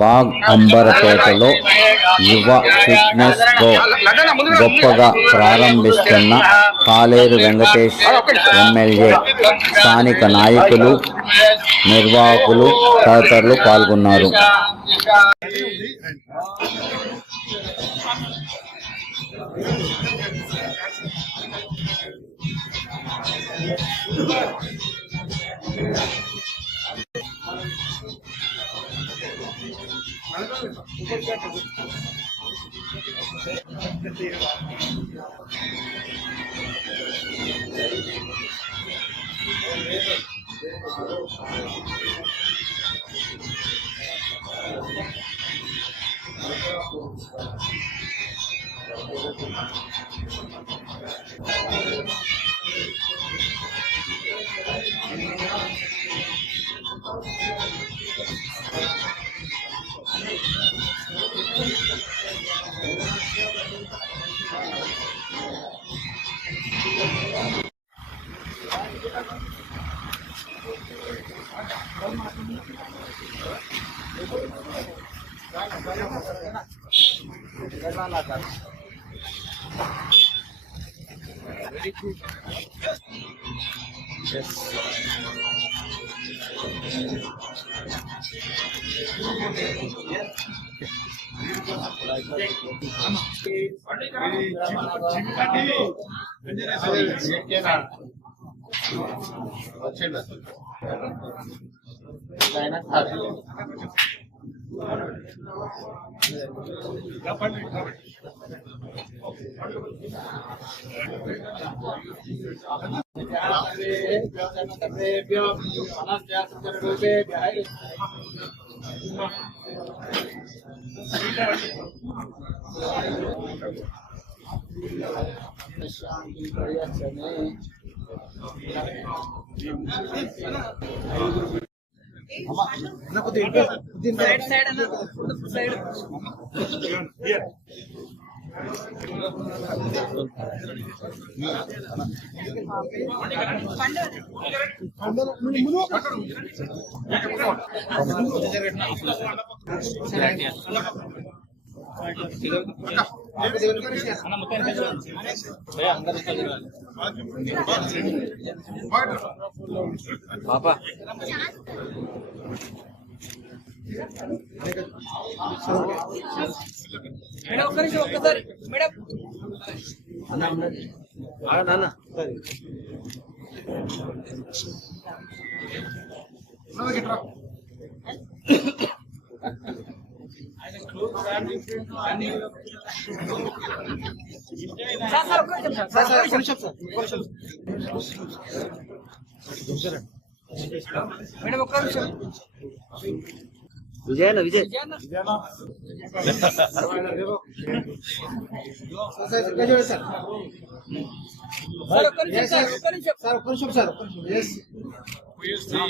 బాగ్ అంబర్పేటలో యువ fitness pro గొప్పగా ప్రారంభిస్తున్న కాలేరు వెంకటేష్ ఎమ్మెల్యే, స్థానిక నాయకులు, నిర్వాహకులు తదితరులు పాల్గొన్నారు. విజయన విజయ్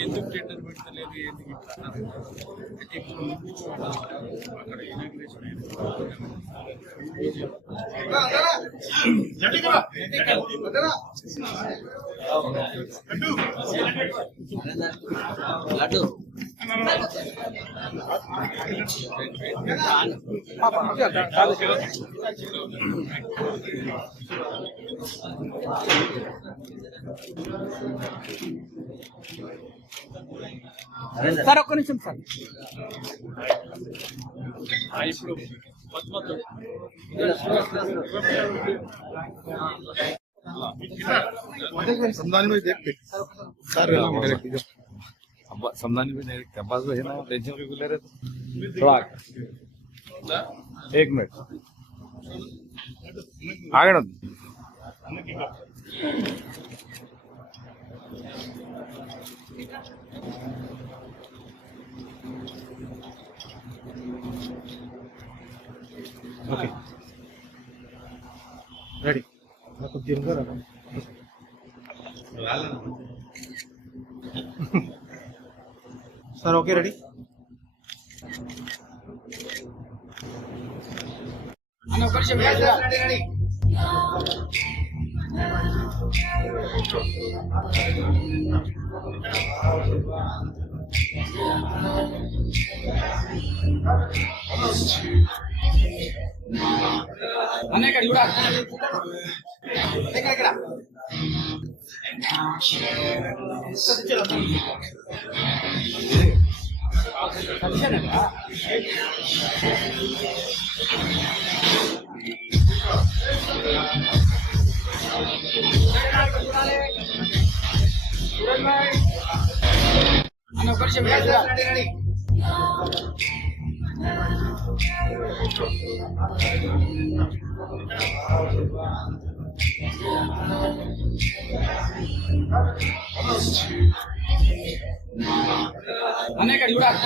ఎందుకు టెండర్ పెట్టలేదు, ఎందుకు లడ్డు సార్ ఒక్క నిమిషం సార్. ఇప్పుడు समझाने में देखते सर समझाने में डायरेक्ट बस है ना, टेंशन भी ले रहे थोड़ा एक मिनट आगे ना ओके रेडी నాకు తిరుగరా సార్ ఓకే రెడీ అన్న ఒక నిమిషం రెడీ రెడీ అన్న ఇక్కడ చూడాలి ఇక్కడ అన్న ఒక నిమిషం రెడీ అన్న ఇక్కడ చూడాలి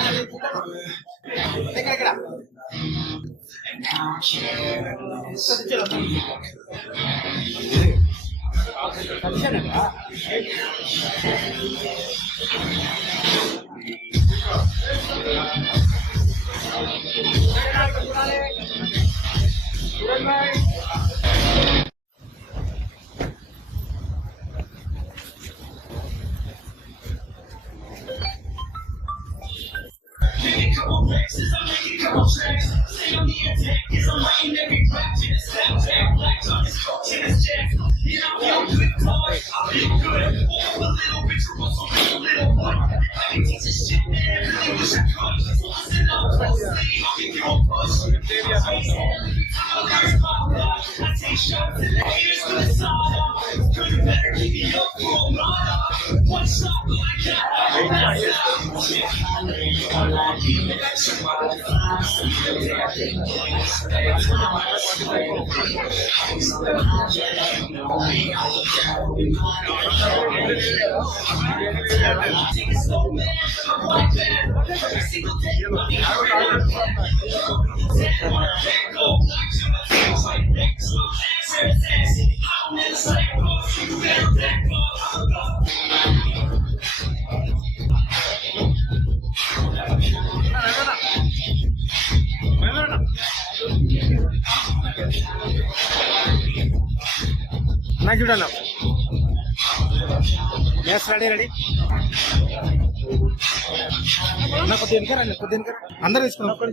ఇక్కడ చూడన్నా గ్యాస్ రెడీ నా కొద్ది వెనకరండి కొద్ది వెనక అందరూ తీసుకున్నాం ఒక్కడి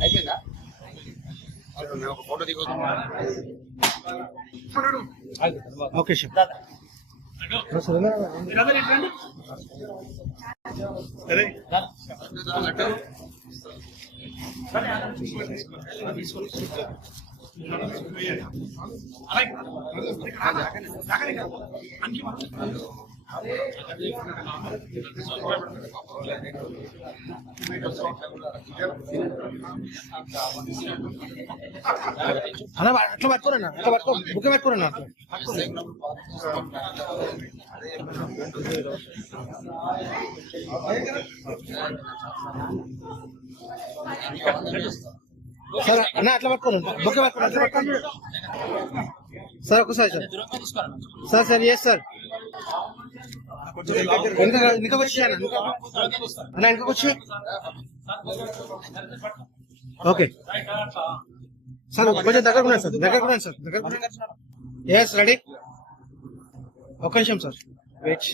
అయిపోయిందా ఫోటో దిగో ఓకే సార్ అలా అట్లా పట్టుకోరన్నా అట్లా పట్టుకో బుక్ పెట్టుకోరన్నా సార్ అన్న అట్లా పట్టుకోను బుక్ పెట్టుకోండి సార్ ఒకసారి సార్ సార్ ఎస్ సార్ వెనక వచ్చి అన్న వెనక వచ్చి ఓకే సార్ కొంచెం దగ్గర ఉన్నాను సార్ దగ్గర ఎస్ రెడీ ఒక్క నిమిషం సార్ వెయిట్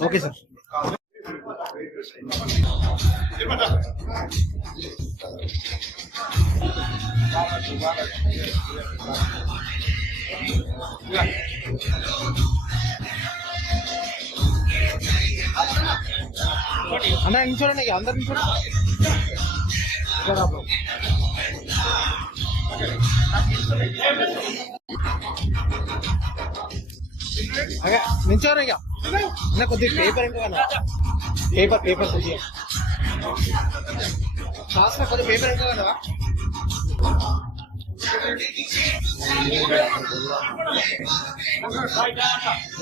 ఓకే సార్ అన్న నిల్చోండి, అందరు నిల్చోండి. అదే నిల్చోరు ఇక అన్న, కొద్దిగా పేపర్ ఇంకా కదా, పేపర్ కొద్దిగా శాస్త్ర కొద్దిగా పేపర్ ఇంకా కదా.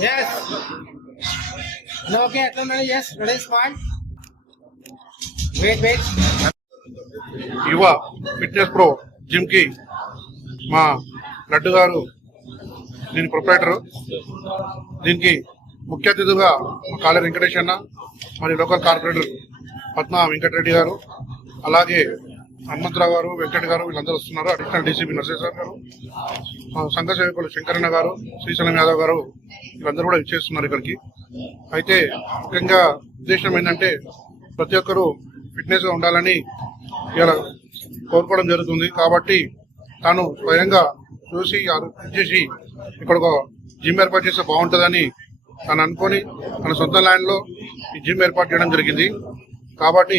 Yes. No, okay, yes, ready, smile. Wait. యువ ఫిట్నెస్ ప్రో జిమ్ కి మా లడ్డు గారు దీని ప్రొపరేటర్. దీనికి ముఖ్య అతిథిగా మా కాళ వెంకటేష్ అన్న, మరి లోకల్ కార్పొరేటర్ పద్మా వెంకటరెడ్డి గారు, అలాగే హనుమంతరావు గారు, వెంకట్ గారు, వీళ్ళందరూ వస్తున్నారు. అడిషనల్ డీసీపీ నరసేశ్వర్ గారు, సంఘ సేవకులు శంకరన్న గారు, శ్రీశైలం యాదవ్ గారు, వీళ్ళందరూ కూడా ఇచ్చేస్తున్నారు ఇక్కడికి. అయితే ముఖ్యంగా ఉద్దేశం ఏంటంటే ప్రతి ఒక్కరూ ఫిట్నెస్ గా ఉండాలని ఇలా కోరుకోవడం జరుగుతుంది. కాబట్టి తాను స్వయంగా చూసి చేసి ఇక్కడ ఒక జిమ్ ఏర్పాటు చేస్తే బాగుంటుందని తను అనుకొని తన సొంత ల్యాండ్ లో ఈ జిమ్ ఏర్పాటు చేయడం జరిగింది. కాబట్టి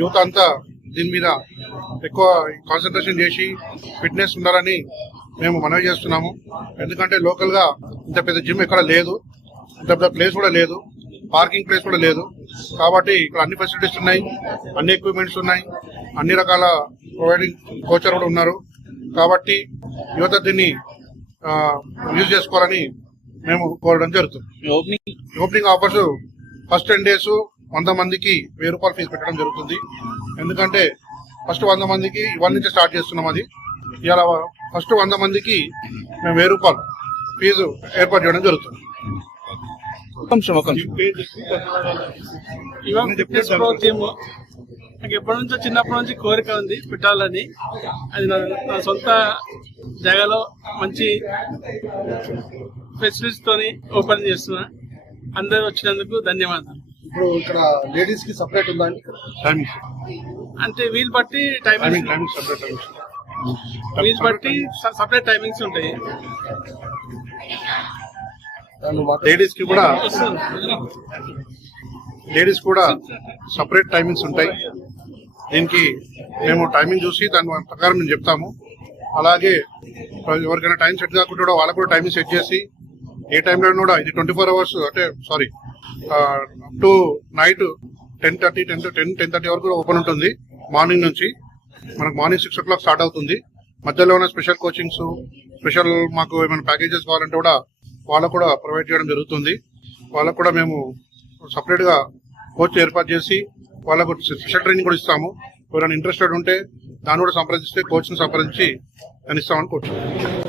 యువత అంతా దీని మీద ఎక్కువ కాన్సన్ట్రేషన్ చేసి ఫిట్నెస్ ఉండాలని మేము మనవి చేస్తున్నాము. ఎందుకంటే లోకల్ గా ఇంత పెద్ద జిమ్ ఎక్కడ లేదు, ఇంత పెద్ద ప్లేస్ కూడా లేదు, పార్కింగ్ ప్లేస్ కూడా లేదు. కాబట్టి ఇక్కడ అన్ని ఫెసిలిటీస్ ఉన్నాయి, అన్ని ఎక్విప్మెంట్స్ ఉన్నాయి, అన్ని రకాల ప్రొవైడింగ్ కోచర్ కూడా ఉన్నారు. కాబట్టి యువత దీన్ని యూజ్ చేసుకోవాలని మేము కోరడం జరుగుతుంది. ఓపెనింగ్ ఆఫర్స్ ఫస్ట్ 10 days 100 మందికి 1000 రూపాయలు ఫీజు పెట్టడం జరుగుతుంది. ఎందుకంటే ఫస్ట్ 100 మందికి ఇవాళ నుంచి స్టార్ట్ చేస్తున్నాం. అది ఇలా ఫస్ట్ 100 మందికి మేము 1000 రూపాయలు ఫీజు ఏర్పాటు చేయడం జరుగుతుంది. నాకు ఎప్పటి నుంచో చిన్నప్పటి నుంచి కోరిక ఉంది పెట్టాలని. అది నా సొంత జాగాలో మంచి ఫెసిలిటీస్ తోని ఓపెన్ చేస్తున్నా. అందరూ వచ్చినందుకు ధన్యవాదాలు. ఇప్పుడు ఇక్కడ లేడీస్ కి సపరేట్ ఉందా అండి? టైమింగ్ అంటే వీలు బట్టి టైమింగ్స్ సపరేట్ టైమింగ్స్ ఉంటాయి. లేడీస్ కూడా సపరేట్ టైమింగ్స్ ఉంటాయి. దీనికి మేము టైమింగ్ చూసి దాని ప్రకారం మేము చెప్తాము. అలాగే ఎవరికైనా టైం సెట్ కాకుండా కూడా వాళ్ళకు కూడా టైమింగ్ సెట్ చేసి ఏ టైంలో కూడా ఇది 24 hours అంటే అప్ టు నైట్ 10:30 వరకు ఓపెన్ ఉంటుంది. మార్నింగ్ నుంచి మనకు మార్నింగ్ 6 o'clock స్టార్ట్ అవుతుంది. మధ్యలో ఉన్న స్పెషల్ కోచింగ్స్, స్పెషల్ మాకు ఏమైనా ప్యాకేజెస్ కావాలంటే కూడా వాళ్ళకు కూడా ప్రొవైడ్ చేయడం జరుగుతుంది. వాళ్ళకు కూడా మేము సపరేట్ గా కోచ్ ఏర్పాటు చేసి వాళ్ళకు స్పెషల్ ట్రైనింగ్ కూడా ఇస్తాము. ఎవరైనా ఇంట్రెస్టెడ్ ఉంటే దాన్ని కూడా సంప్రదిస్తే కోచ్ని సంప్రదించి నేను ఇస్తామని కోరుతున్నాను.